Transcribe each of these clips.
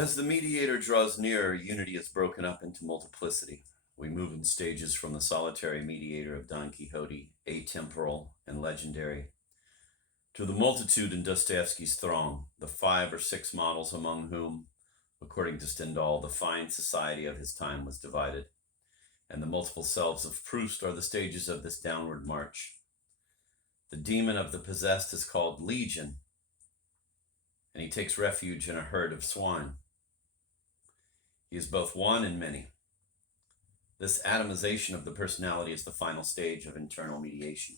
As the mediator draws nearer, unity is broken up into multiplicity. We move in stages from the solitary mediator of Don Quixote, atemporal and legendary, to the multitude in Dostoevsky's throng, the 5 or 6 models among whom, according to Stendhal, the fine society of his time was divided, and the multiple selves of Proust are the stages of this downward march. The demon of the possessed is called Legion, and he takes refuge in a herd of swine. He is both one and many. This atomization of the personality is the final stage of internal mediation.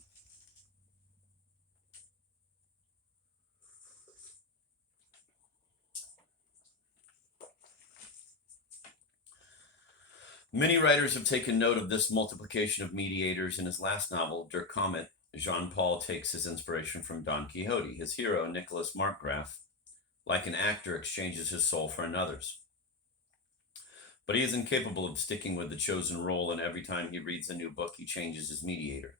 Many writers have taken note of this multiplication of mediators. In his last novel, Der Comet, Jean-Paul takes his inspiration from Don Quixote. His hero, Nicholas Markgraf, like an actor, exchanges his soul for another's. But he is incapable of sticking with the chosen role, and every time he reads a new book, he changes his mediator.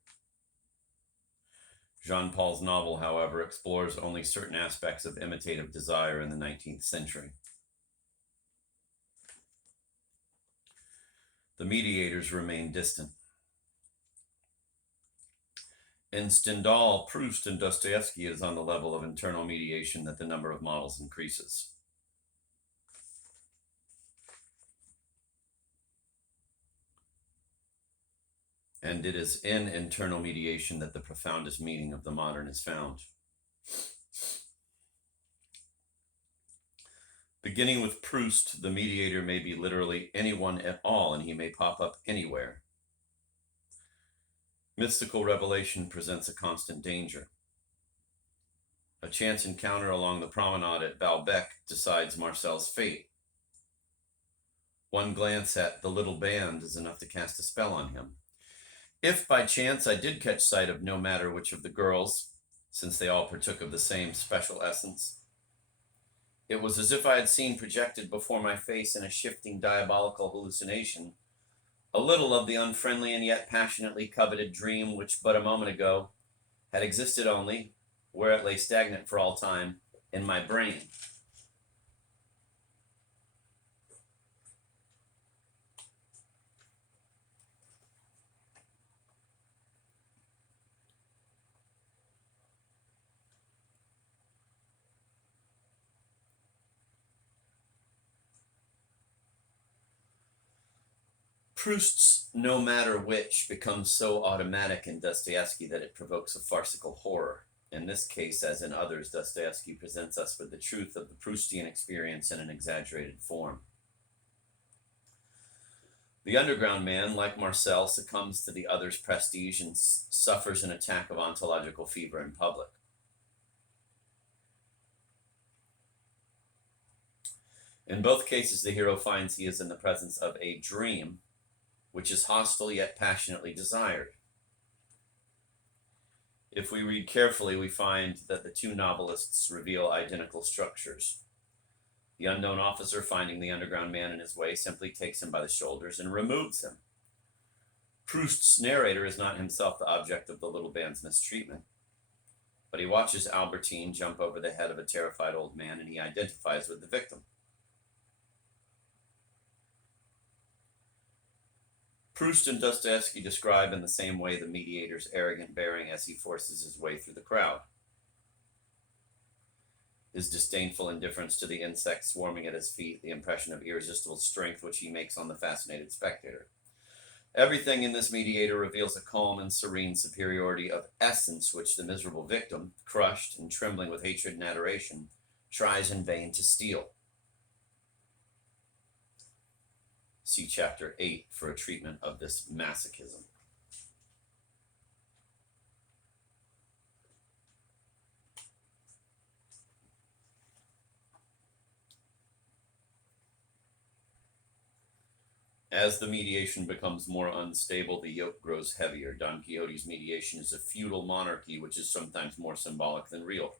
Jean-Paul's novel, however, explores only certain aspects of imitative desire in the 19th century. The mediators remain distant. In Stendhal, Proust, and Dostoevsky, it is on the level of internal mediation that the number of models increases. And it is in internal mediation that the profoundest meaning of the modern is found. Beginning with Proust, the mediator may be literally anyone at all, and he may pop up anywhere. Mystical revelation presents a constant danger. A chance encounter along the promenade at Baalbek decides Marcel's fate. One glance at the little band is enough to cast a spell on him. If by chance I did catch sight of no matter which of the girls, since they all partook of the same special essence, it was as if I had seen projected before my face in a shifting diabolical hallucination a little of the unfriendly and yet passionately coveted dream which but a moment ago had existed only, where it lay stagnant for all time, in my brain. Proust's no matter which becomes so automatic in Dostoevsky that it provokes a farcical horror. In this case, as in others, Dostoevsky presents us with the truth of the Proustian experience in an exaggerated form. The underground man, like Marcel, succumbs to the other's prestige and suffers an attack of ontological fever in public. In both cases, the hero finds he is in the presence of a dream, which is hostile yet passionately desired. If we read carefully, we find that the two novelists reveal identical structures. The unknown officer, finding the underground man in his way, simply takes him by the shoulders and removes him. Proust's narrator is not himself the object of the little band's mistreatment, but he watches Albertine jump over the head of a terrified old man, and he identifies with the victim. Proust and Dostoevsky describe in the same way the mediator's arrogant bearing as he forces his way through the crowd. His disdainful indifference to the insects swarming at his feet, the impression of irresistible strength which he makes on the fascinated spectator. Everything in this mediator reveals a calm and serene superiority of essence which the miserable victim, crushed and trembling with hatred and adoration, tries in vain to steal. See Chapter 8 for a treatment of this masochism. As the mediation becomes more unstable, the yoke grows heavier. Don Quixote's mediation is a feudal monarchy, which is sometimes more symbolic than real.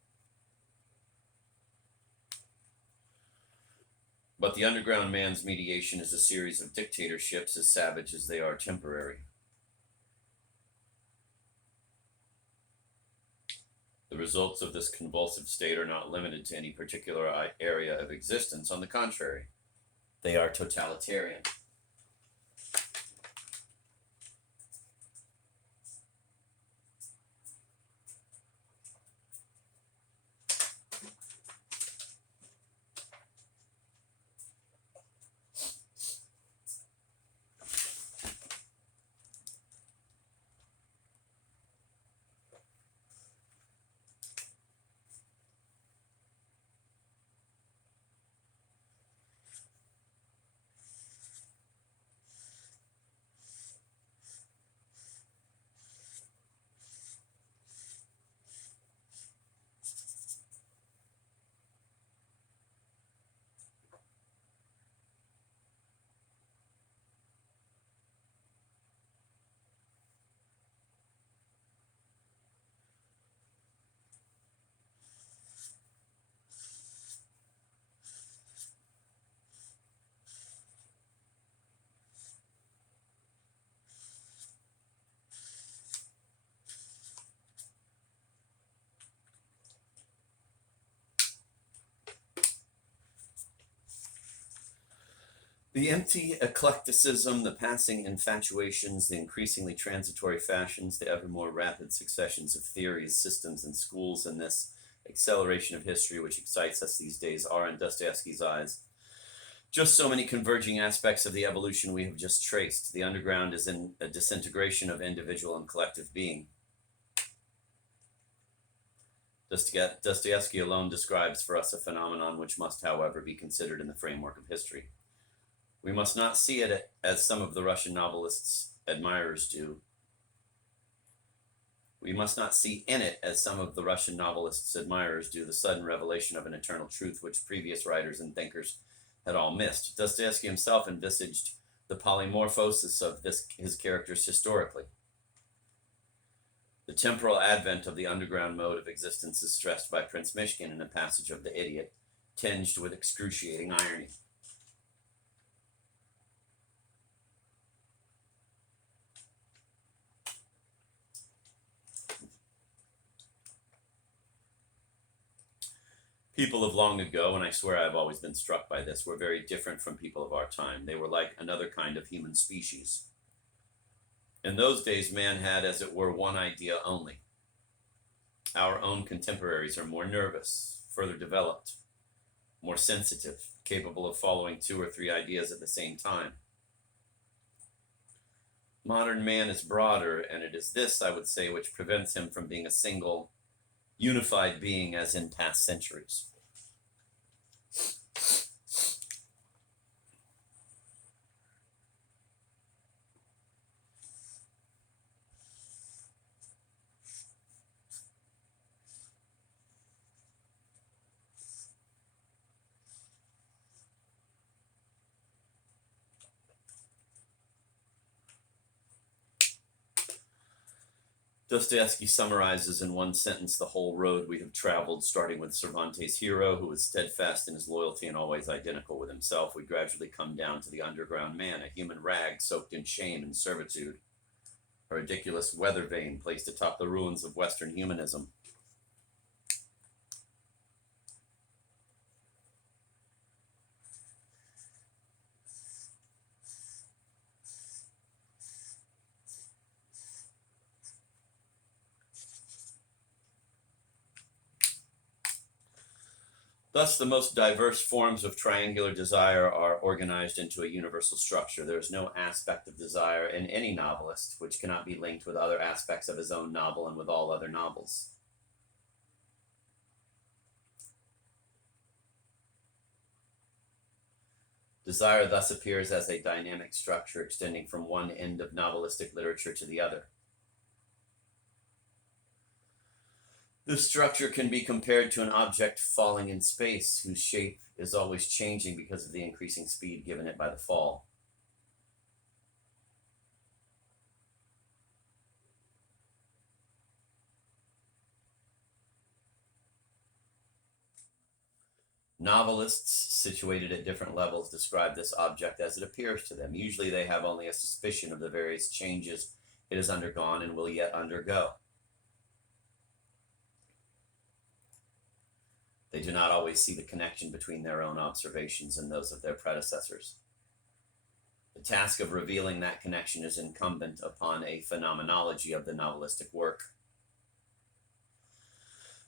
But the underground man's mediation is a series of dictatorships, as savage as they are temporary. The results of this convulsive state are not limited to any particular area of existence. On the contrary, they are totalitarian. The empty eclecticism, the passing infatuations, the increasingly transitory fashions, the ever more rapid successions of theories, systems, and schools, and this acceleration of history which excites us these days are, in Dostoevsky's eyes, just so many converging aspects of the evolution we have just traced. The underground is in a disintegration of individual and collective being. Dostoevsky alone describes for us a phenomenon which must, however, be considered in the framework of history. We must not see it as some of the Russian novelists' admirers do. We must not see in it, as some of the Russian novelists' admirers do, the sudden revelation of an eternal truth which previous writers and thinkers had all missed. Dostoevsky himself envisaged the polymorphosis of his characters historically. The temporal advent of the underground mode of existence is stressed by Prince Myshkin in a passage of The Idiot, tinged with excruciating irony. People of long ago, and I swear I've always been struck by this, were very different from people of our time. They were like another kind of human species. In those days, man had, as it were, one idea only. Our own contemporaries are more nervous, further developed, more sensitive, capable of following 2 or 3 ideas at the same time. Modern man is broader, and it is this, I would say, which prevents him from being a single, unified being as in past centuries. Dostoevsky summarizes in one sentence the whole road we have traveled, starting with Cervantes' hero, who is steadfast in his loyalty and always identical with himself. We gradually come down to the underground man, a human rag soaked in shame and servitude, a ridiculous weather vane placed atop the ruins of Western humanism. Thus, the most diverse forms of triangular desire are organized into a universal structure. There is no aspect of desire in any novelist which cannot be linked with other aspects of his own novel and with all other novels. Desire thus appears as a dynamic structure extending from one end of novelistic literature to the other. This structure can be compared to an object falling in space, whose shape is always changing because of the increasing speed given it by the fall. Novelists situated at different levels describe this object as it appears to them. Usually they have only a suspicion of the various changes it has undergone and will yet undergo. They do not always see the connection between their own observations and those of their predecessors. The task of revealing that connection is incumbent upon a phenomenology of the novelistic work.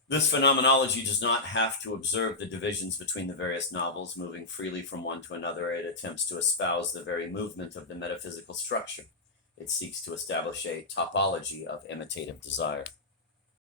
This phenomenology does not have to observe the divisions between the various novels, moving freely from one to another. It attempts to espouse the very movement of the metaphysical structure. It seeks to establish a topology of imitative desire.